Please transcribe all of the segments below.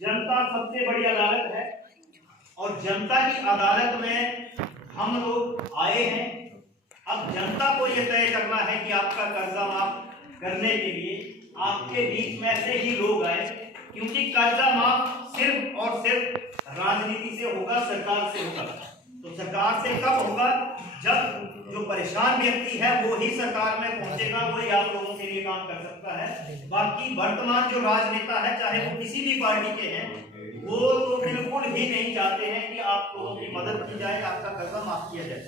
जनता सबसे बड़ी अदालत है और जनता की अदालत में हम लोग आए हैं। अब जनता को यह तय करना है कि आपका कर्जा माफ करने के लिए आपके बीच में से ही लोग आए, क्योंकि कर्जा माफ सिर्फ और सिर्फ राजनीति से होगा, सरकार से होगा। तो सरकार से कब होगा? जब जो परेशान व्यक्ति है वो ही सरकार में पहुंचेगा, वही आप लोगों के लिए काम कर सकता है। बाकी वर्तमान जो राजनेता है, चाहे वो किसी भी पार्टी के हैं, वो तो बिल्कुल ही नहीं चाहते हैं कि आप लोगों की मदद की जाए, आपका कर्जा माफ किया जाए।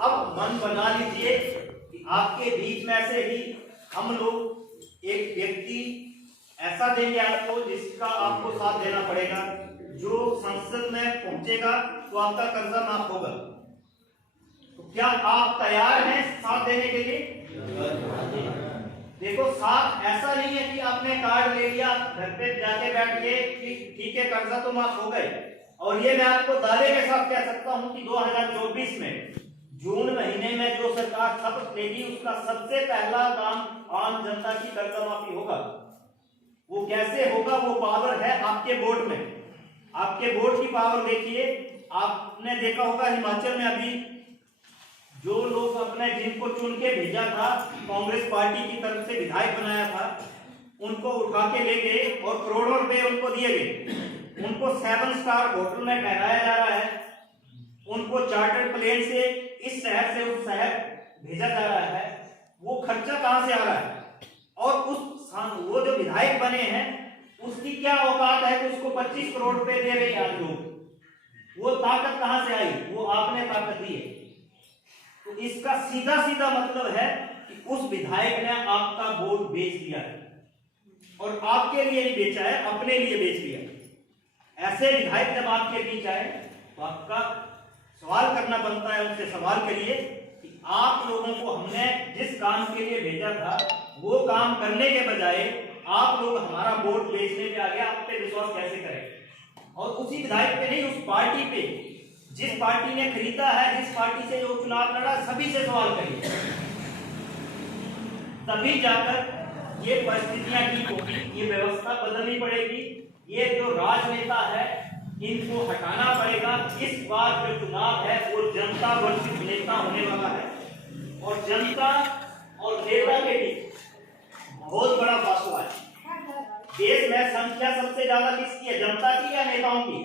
अब मन बना लीजिए कि आपके बीच में से ही हम लोग एक व्यक्ति ऐसा देंगे आपको जिसका आपको साथ देना पड़ेगा। जो संसद में पहुंचेगा तो आपका कर्जा माफ होगा। तो क्या आप तैयार हैं साथ देने के लिए? देखो, साथ ऐसा नहीं है कि आपने कार्ड ले लिया, घर पे जाके बैठ गए कि ठीक है कर्जा तो माफ हो गए। और ये मैं आपको दावे के साथ कह सकता हूं कि 2024 में जून महीने में जो सरकार शपथ लेगी उसका सबसे पहला काम आम जनता की कर्जा माफी होगा। वो कैसे होगा? वो पावर है आपके बोर्ड में। आपके बोर्ड की पावर देखिए। आपने देखा होगा हिमाचल में अभी जो लोग अपने जिनको चुन के भेजा था, कांग्रेस पार्टी की तरफ से विधायक बनाया था, उनको उठा के ले गए और करोड़ों रुपए उनको दिए गए। उनको 7 स्टार होटल में ठहराया जा रहा है, उनको चार्टर्ड प्लेन से इस शहर से उस शहर भेजा जा रहा है। वो खर्चा कहां से आ रहा है? और वो जो विधायक बने हैं उसकी क्या औकात है कि उसको 25 करोड़ रुपए दे रहे हैं आज लोग? वो ताकत कहां से आई? वो आपने ताकत दी है। तो इसका सीधा सीधा मतलब है कि उस विधायक ने आपका वोट बेच दिया है, और आपके लिए नहीं बेचा है, अपने लिए बेच दिया। ऐसे विधायक जब आपके बीच आए तो आपका सवाल करना बनता है, उनसे सवाल करिए कि आप लोगों को हमने जिस काम के लिए भेजा था वो काम करने के बजाय आप लोग हमारा वोट बेचने पे आ गया। आप पे विश्वास कैसे करें? और उसी विधायक पे नहीं, उस पार्टी पे, जिस पार्टी ने खरीदा है, जिस पार्टी से जो चुनाव लड़ा, सभी से सवाल करिए। तभी जाकर ये परिस्थितियां ठीक होगी, ये व्यवस्था बदलनी पड़ेगी। ये जो राजनेता है इनको हटाना पड़ेगा। इस बार जो चुनाव है वो जनता वर्सेस नेता होने वाला है, और जनता और नेता के बीच बहुत बड़ा फासला है। देश में संख्या सबसे ज्यादा किसकी है? जनता की या नेताओं की?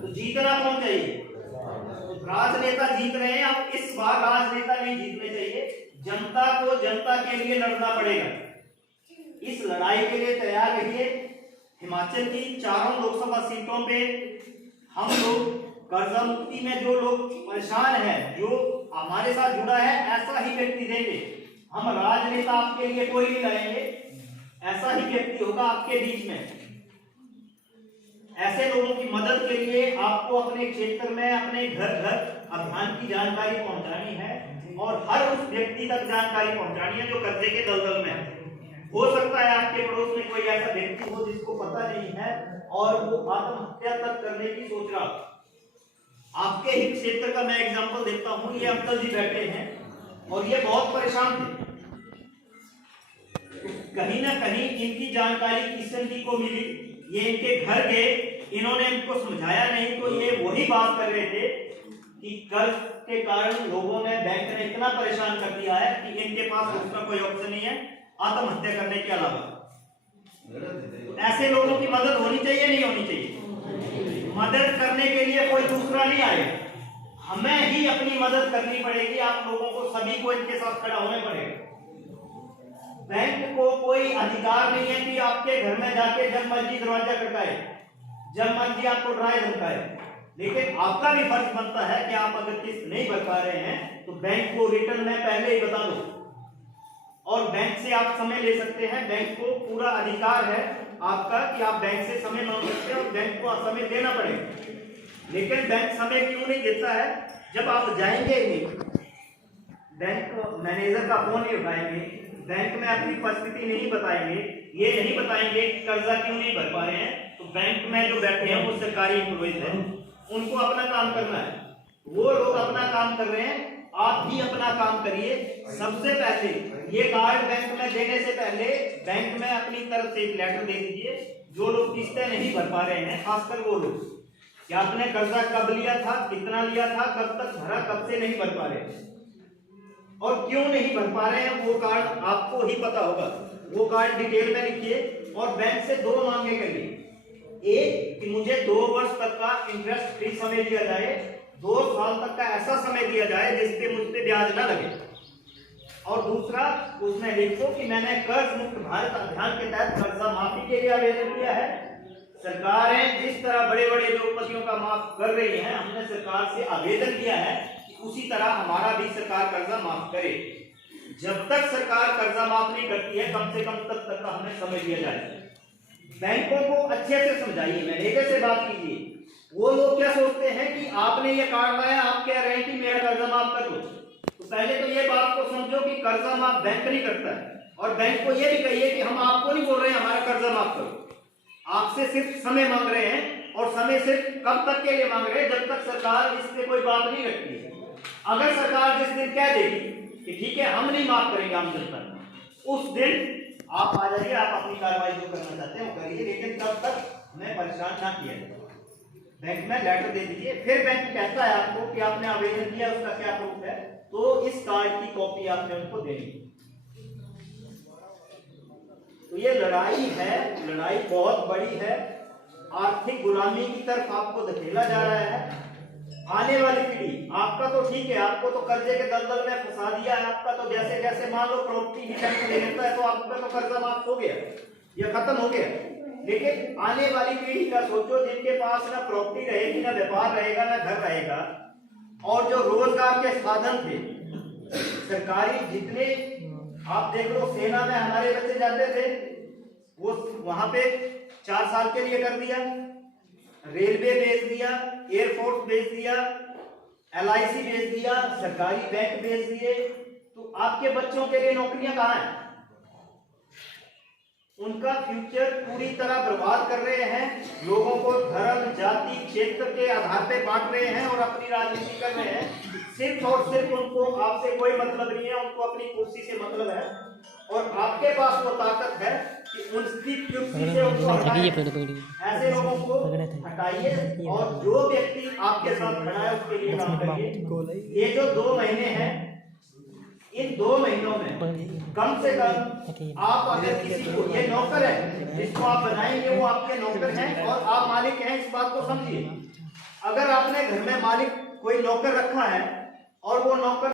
तो जीतना कौन चाहिए? तो राजनेता जीत रहे हैं। अब इस बार राजनेता नहीं जीतने चाहिए, जनता को जनता के लिए लड़ना पड़ेगा। इस लड़ाई के लिए तैयार रहिए। हिमाचल की 4 लोकसभा सीटों पे हम लोग कर्जा मुक्ति में जो लोग परेशान हैं, जो हमारे साथ जुड़ा है, ऐसा ही व्यक्ति देंगे। हम राजनेता आपके लिए कोई नहीं लाएंगे, ऐसा ही व्यक्ति होगा आपके बीच में। ऐसे लोगों की मदद के लिए आपको अपने क्षेत्र में, अपने घर घर अभियान की जानकारी पहुंचानी है, और हर उस व्यक्ति तक जानकारी पहुंचानी है जो कर्जे के दलदल में है। हो सकता है आपके पड़ोस में कोई ऐसा व्यक्ति हो जिसको पता नहीं है और वो आत्महत्या तक करने की सोच रहा। आपके ही क्षेत्र का मैं एग्जांपल देता हूं। ये अंकल जी बैठे हैं और ये बहुत परेशान थे। कहीं ना कहीं इनकी जानकारी किशन जी को मिली, ये इनके घर गए, इन्होंने इनको समझाया नहीं तो ये वही बात कर रहे थे कि कर्ज के कारण लोगों ने, बैंक ने इतना परेशान कर दिया है कि इनके पास दूसरा कोई ऑप्शन नहीं है आत्महत्या करने के अलावा। तो ऐसे लोगों की मदद होनी चाहिए, नहीं होनी चाहिए? मदद करने के लिए कोई दूसरा नहीं आएगा, हमें ही अपनी मदद करनी पड़ेगी। आप लोगों को सभी को इनके साथ खड़ा होना पड़ेगा। बैंक को कोई अधिकार नहीं है कि आपके घर में जाके जब मर्जी दरवाजा खटकाए, जब मर्जी आपको डराए धमकाए। लेकिन आपका भी फर्ज बनता है कि आप अगर किस्त नहीं भर पा रहे हैं तो बैंक को रिटर्न में पहले ही बता दो, और बैंक से आप समय ले सकते हैं। बैंक को पूरा अधिकार है आपका कि आप बैंक से समय मांग सकते हैं, और बैंक को समय देना पड़ेगा। लेकिन बैंक समय क्यों नहीं देता है? जब आप जाएंगे नहीं, बैंक मैनेजर का फोन नहीं उठाएंगे, बैंक में अपनी परिस्थिति नहीं बताएंगे, ये नहीं बताएंगे कि कर्जा क्यों नहीं भर पा रहे हैं, तो बैंक में जो बैठे हैं वो सरकारी एम्प्लॉइज हैं, उनको अपना काम करना है। वो लोग अपना काम कर रहे हैं, आप भी अपना काम करिए। सबसे पहले ये कार्ड बैंक में देने से पहले बैंक में अपनी तरफ से एक लेटर दे दीजिए जो लोग किस्तें नहीं भर पा रहे हैं, खासकर वो लोग कि आपने कर्जा कब लिया था, कितना लिया था, कब तक भरा, कब से नहीं भर पा रहे हैं और क्यों नहीं भर पा रहे हैं, वो कार्ड आपको ही पता होगा। वो कार्ड डिटेल में लिखिए और बैंक से 2 मांगे करिए। एक कि मुझे 2 वर्ष तक का इंटरेस्ट फ्री समय दिया जाए, 2 साल तक का ऐसा समय दिया जाए जिसपे मुझ पे ब्याज ना लगे, और दूसरा उसमें लिखो कि मैंने कर्ज मुक्त भारत अभियान के तहत कर्जा माफी के लिए आवेदन किया है। सरकारें जिस तरह बड़े बड़े उद्योगपतियों का माफ कर रही है, हमने सरकार से आवेदन किया है कि उसी तरह हमारा भी सरकार कर्जा माफ करे। जब तक सरकार कर्जा माफ नहीं करती है, कम से कम तब तक का हमें समय दिया जाए। बैंकों को अच्छे से समझाइए, मैनेजर से बात कीजिए। वो लोग क्या सोचते हैं कि आपने ये कार्ड लाया, आप कह रहे हैं कि मेरा कर्जा माफ कर दो। तो पहले तो ये बात को समझो कि कर्जा माफ बैंक नहीं करता है, और बैंक को ये भी कहिए कि हम आपको नहीं बोल रहे हैं हमारा कर्जा माफ करो, आपसे सिर्फ समय मांग रहे हैं, और समय सिर्फ कब तक के लिए मांग रहे हैं, जब तक सरकार इस पे कोई बात नहीं रखती है। अगर सरकार जिस दिन कह देगी कि ठीक है हम नहीं माफ करेंगे आम जनता, उस दिन आप आ जाइए, आप अपनी कार्रवाई जो करना चाहते हैं वो करिए, लेकिन तब तक हमें परेशान ना किया जाए। बैंक में लेटर दे दीजिए, फिर बैंक कहता है आपको कि आपने आवेदन किया, उसका क्या प्रूफ है, तो इस कार्ड की कॉपी आपने उनको देनी। तो ये लड़ाई है, लड़ाई बहुत बड़ी है, आर्थिक गुलामी की तरफ आपको धकेला जा रहा है। आने वाली पीढ़ी, आपका तो ठीक है, आपको तो कर्जे के दलदल में फंसा दिया है, आपका तो जैसे जैसे मान लो प्रॉपर्टी ही बैंक ले लेता है तो आपका तो कर्जा माफ हो गया या खत्म हो गया। लेकिन आने वाली पीढ़ी का सोचो, जिनके पास ना प्रॉपर्टी रहेगी, ना व्यापार रहेगा, ना घर रहेगा, और जो रोजगार के साधन थे सरकारी, जितने आप देख लो सेना में हमारे बच्चे जाते थे, वो वहां पे 4 साल के लिए कर दिया, रेलवे बेच दिया, एयरफोर्स बेच दिया, LIC बेच दिया, सरकारी बैंक बेच दिए। तो आपके बच्चों के लिए नौकरियां कहां हैं? उनका फ्यूचर पूरी तरह बर्बाद कर रहे हैं, लोगों को धर्म, जाति, क्षेत्र के आधार पे बांट रहे हैं और अपनी राजनीति कर रहे हैं। सिर्फ और सिर्फ उनको आपसे कोई मतलब नहीं है, उनको अपनी कुर्सी से मतलब है, और आपके पास वो ताकत है कि उनकी कुर्सी से उनको हटाइए। ऐसे लोगों को हटाइए, और जो व्यक्ति आपके साथ खड़ा है उसके लिए काम करिए। ये जो 2 महीने हैं, इन 2 महीनों में कम से कम आप अगर किसी को, ये नौकर है जिसको आप बनाएंगे वो आपके नौकर हैं और आप मालिक हैं, इस बात को समझिए। अगर आपने घर में मालिक कोई नौकर रखा है और वो नौकर